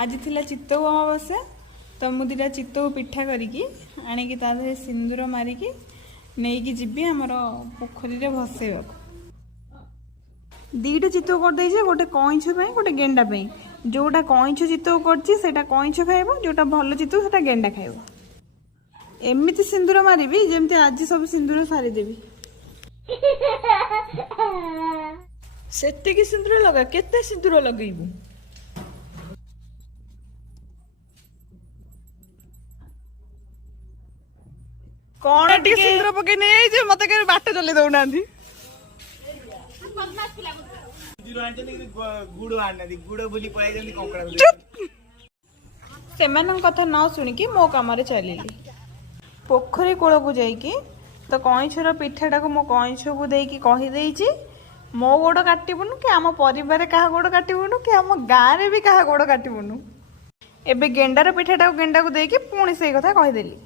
आज थिला चित्तऊ अमावास्या तो मुझे दुटा चित्तऊ पिठा करिकी आनिकी ता देहरे सिंदूर मारिकी नहीं जीवी आमर पोखरी रे भसेवा दीटा चित्तऊ कर गोटे कईछ गोटे गेंडा जोटा कईछ चित्तऊ कर कईछ खाइब जोटा भल चित्तऊ से गेंडा खाइब एमती सिंदूर मारिबी जेमती आज सब सिंदूर सारीदेवी सेतिकी सिंदूर लगा केते सिंदूर लगेबू कौन टी सिंदूर पके नहीं जे मते के बाट चले दउना कथा न शुणिकी मो कम चलि पोखरी कूल को जाइकी तो कईछर पिठाटा को मो कईछ को देकी कहीदे मो गोड़ काटबुनु कि आम परिवार क्या गोड़ काटबुनु कि आम गाँव भी क्या गोड़ काटबुनु एबे गेंडार पिठाटा को गेंडा को देकी पुणी से कथा कहीदेली।